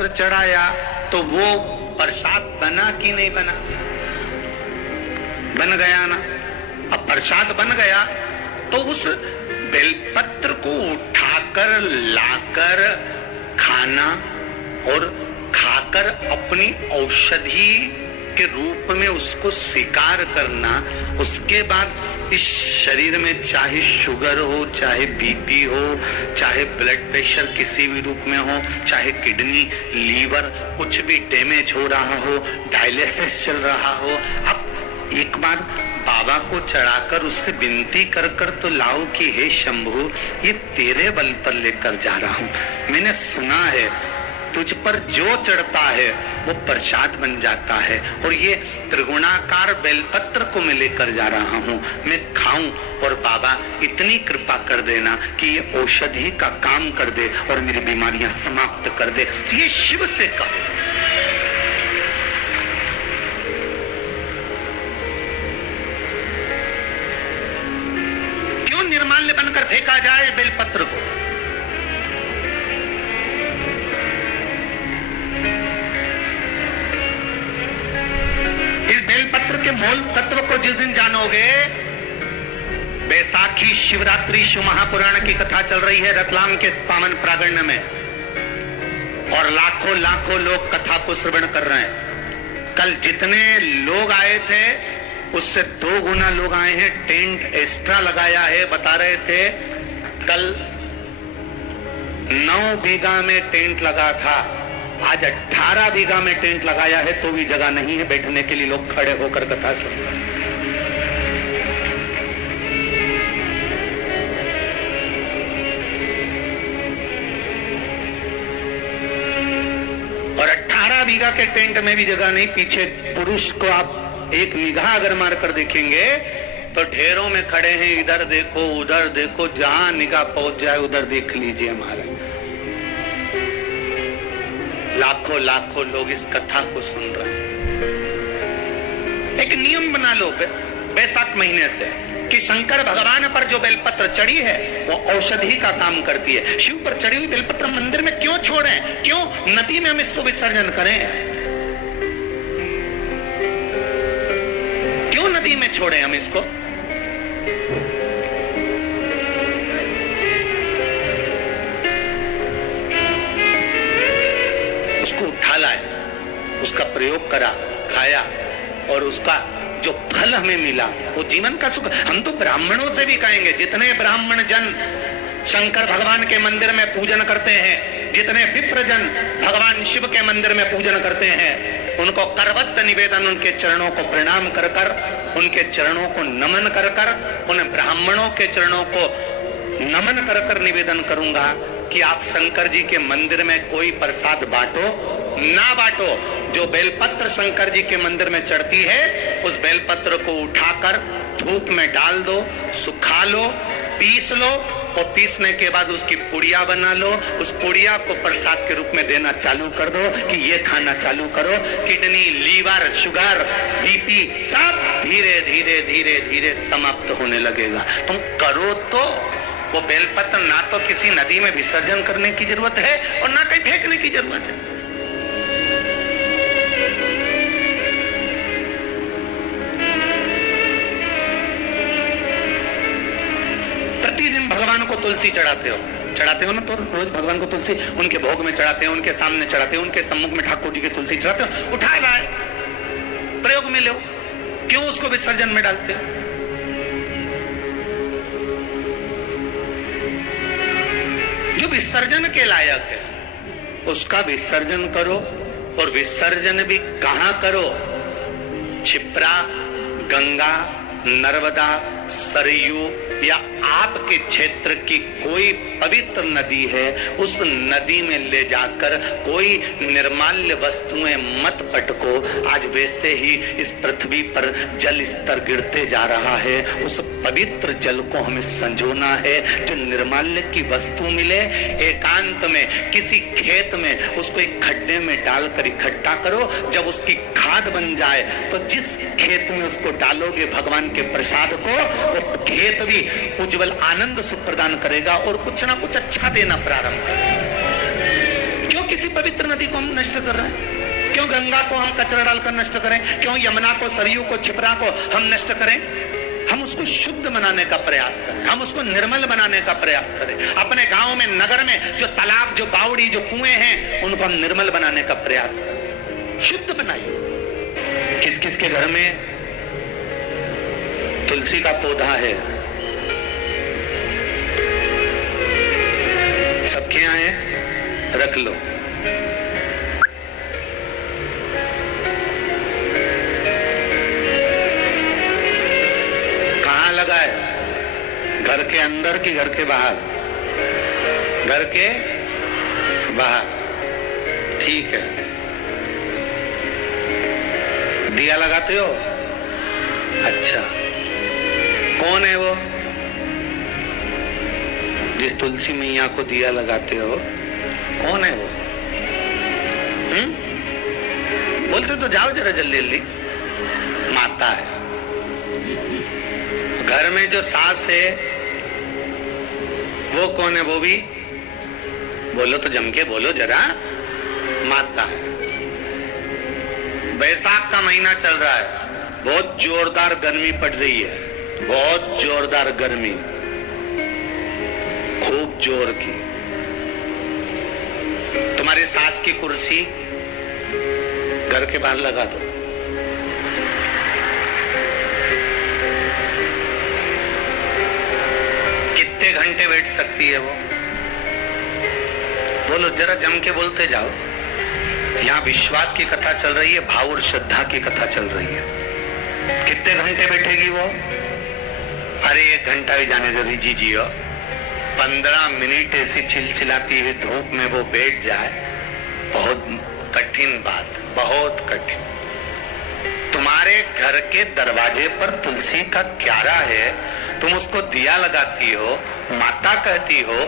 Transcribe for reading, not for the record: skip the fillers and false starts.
बेलपत्र चढ़ाया तो वो प्रसाद बना कि नहीं बना? बन गया ना। अब प्रसाद बन गया तो उस बेलपत्र को उठाकर लाकर खाना और खाकर अपनी औषधि के रूप में उसको स्वीकार करना, उसके बाद इस शरीर में चाहे शुगर हो, चाहे बीपी हो, चाहे ब्लड प्रेशर किसी भी रूप में हो, चाहे किडनी, लीवर कुछ भी डैमेज हो रहा हो, डायलिसिस चल रहा हो, अब एक बार बाबा को चढ़ाकर उससे विनती कर कर तो लाओ कि हे शंभु, ये तेरे बल पर लेकर जा रहा हूं। मैंने सुना है तुझ पर जो चढ़ता है वो प्रसाद बन जाता है, और ये त्रिगुणाकार बेलपत्र को मैं लेकर जा रहा हूं, मैं खाऊं और बाबा इतनी कृपा कर देना कि ये औषधि का काम कर दे और मेरी बीमारियां समाप्त कर दे। ये शिव से कहो। क्यों निर्माल्य बनकर फेंका जाए बेलपत्र को? के मूल तत्व को जिस दिन जानोगे, बैसाखी शिवरात्रि शिव महापुराण की कथा चल रही है रतलाम के पावन प्रांगण में, और लाखों लाखों लोग कथा को श्रवण कर रहे हैं। कल जितने लोग आए थे उससे 2 गुना लोग आए हैं, टेंट एक्स्ट्रा लगाया है। बता रहे थे कल 9 बीघा में टेंट लगा था, आज 18 बीघा में टेंट लगाया है तो भी जगह नहीं है बैठने के लिए, लोग खड़े होकर कथा सुन रहे हैं। और 18 बीघा के टेंट में भी जगह नहीं। पीछे पुरुष को आप एक निगाह अगर मारकर देखेंगे तो ढेरों में खड़े हैं, इधर देखो उधर देखो, जहां निगाह पहुंच जाए उधर देख लीजिए। हमारे लाखों लाखों लोग इस कथा को सुन रहे हैं। एक नियम बना लो बैसाख महीने से कि शंकर भगवान पर जो बेलपत्र चढ़ी है वो औषधि का काम करती है। शिव पर चढ़ी हुई बेलपत्र मंदिर में क्यों छोड़ें? क्यों नदी में हम इसको विसर्जन करें? क्यों नदी में छोड़ें हम इसको? उसको उठा लाए, उसका प्रयोग करा, खाया, और उसका जो फल हमें मिला वो जीवन का सुख। हम तो ब्राह्मणों से भी कहेंगे, जितने ब्राह्मण जन शंकर भगवान के मंदिर में पूजन करते हैं, जितने विप्र जन भगवान शिव के मंदिर में पूजन करते हैं, उनको करबद्ध निवेदन, उनके चरणों को प्रणाम कर कर, उनके चरणों को नमन कर कर, उन ब्राह्मणों के चरणों को नमन कर कर निवेदन करूंगा कि आप शंकर जी के मंदिर में कोई प्रसाद बांटो ना बांटो, जो बेलपत्र शंकर जी के मंदिर में चढ़ती है उस बेलपत्र को उठाकर धूप में डाल दो, सुखा लो, पीस लो, और पीसने के बाद उसकी पुड़िया बना लो। उस पुड़िया को प्रसाद के रूप में देना चालू कर दो कि ये खाना चालू करो। किडनी, लीवर, शुगर, बीपी सब धीरे धीरे धीरे धीरे समाप्त होने लगेगा। तुम करो तो वो बेलपत्र ना तो किसी नदी में विसर्जन करने की जरूरत है और ना कहीं फेंकने की जरूरत है। प्रतिदिन भगवान को तुलसी चढ़ाते हो ना? तो रोज भगवान को तुलसी उनके भोग में चढ़ाते हैं, उनके सामने चढ़ाते हैं, उनके सम्मुख में ठाकुर जी की तुलसी चढ़ाते हो। उठा लाए, प्रयोग में लो, क्यों उसको विसर्जन में डालते हो? जो विसर्जन के लायक है उसका विसर्जन करो, और विसर्जन भी कहां करो? क्षिप्रा, गंगा, नर्मदा, सरयू या आपके क्षेत्र की कोई पवित्र नदी है, उस नदी में ले जाकर कोई निर्माल्य वस्तुएं मत पटको। आज वैसे ही इस पृथ्वी पर जल स्तर गिरते जा रहा है, उस पवित्र जल को हमें संजोना है। जो निर्माल्य की वस्तु मिले, एकांत में किसी खेत में उसको एक खड्डे में डालकर इकट्ठा करो। जब उसकी खाद बन जाए तो जिस खेत में उसको डालोगे भगवान के प्रसाद को, वो खेत भी उज्जवल आनंद सुख प्रदान करेगा और कुछ ना कुछ अच्छा देना प्रारंभ करेगा। क्यों? किसी पवित्र नदी को हम नष्ट कर रहे हैं? क्यों गंगा को हम कचरा डालकर नष्ट करें? क्यों यमुना को, सरयू को, क्षिप्रा को हम नष्ट करें? हम उसको शुद्ध बनाने का प्रयास करें, हम उसको निर्मल बनाने का प्रयास करें। अपने गांव में, नगर में जो तालाब, जो बावड़ी, जो कुएं हैं, उनको हम निर्मल बनाने का प्रयास करें, शुद्ध बनाइए। किस किस के घर में तुलसी का पौधा है? सबके यहाँ है? रख लो। कहाँ लगा है? घर के अंदर कि घर के बाहर? घर के बाहर, ठीक है। दिया लगाते हो? अच्छा, कौन है वो जिस तुलसी मैया को दिया लगाते हो? कौन है वो? बोलते तो जाओ जरा जल्दी जल्दी। माता है। घर में जो सास है वो कौन है? वो भी बोलो तो, जम के बोलो जरा। माता है। बैसाख का महीना चल रहा है, बहुत जोरदार गर्मी पड़ रही है, बहुत जोरदार गर्मी, खूब जोर की। तुम्हारी सास की कुर्सी घर के बाहर लगा दो। कितने घंटे बैठ सकती है वो? बोलो जरा, जम के बोलते जाओ। यहाँ विश्वास की कथा चल रही है, भाव और श्रद्धा की कथा चल रही है। कितने घंटे बैठेगी वो? अरे 1 घंटा भी जाने दो जी जियो। 15 मिनट ऐसी चिलचिलाती हुई धूप में वो बैठ जाए, बहुत कठिन बात, बहुत कठिन। तुम्हारे घर के दरवाजे पर तुलसी का क्यारा है, तुम उसको दिया लगाती हो, माता कहती हो,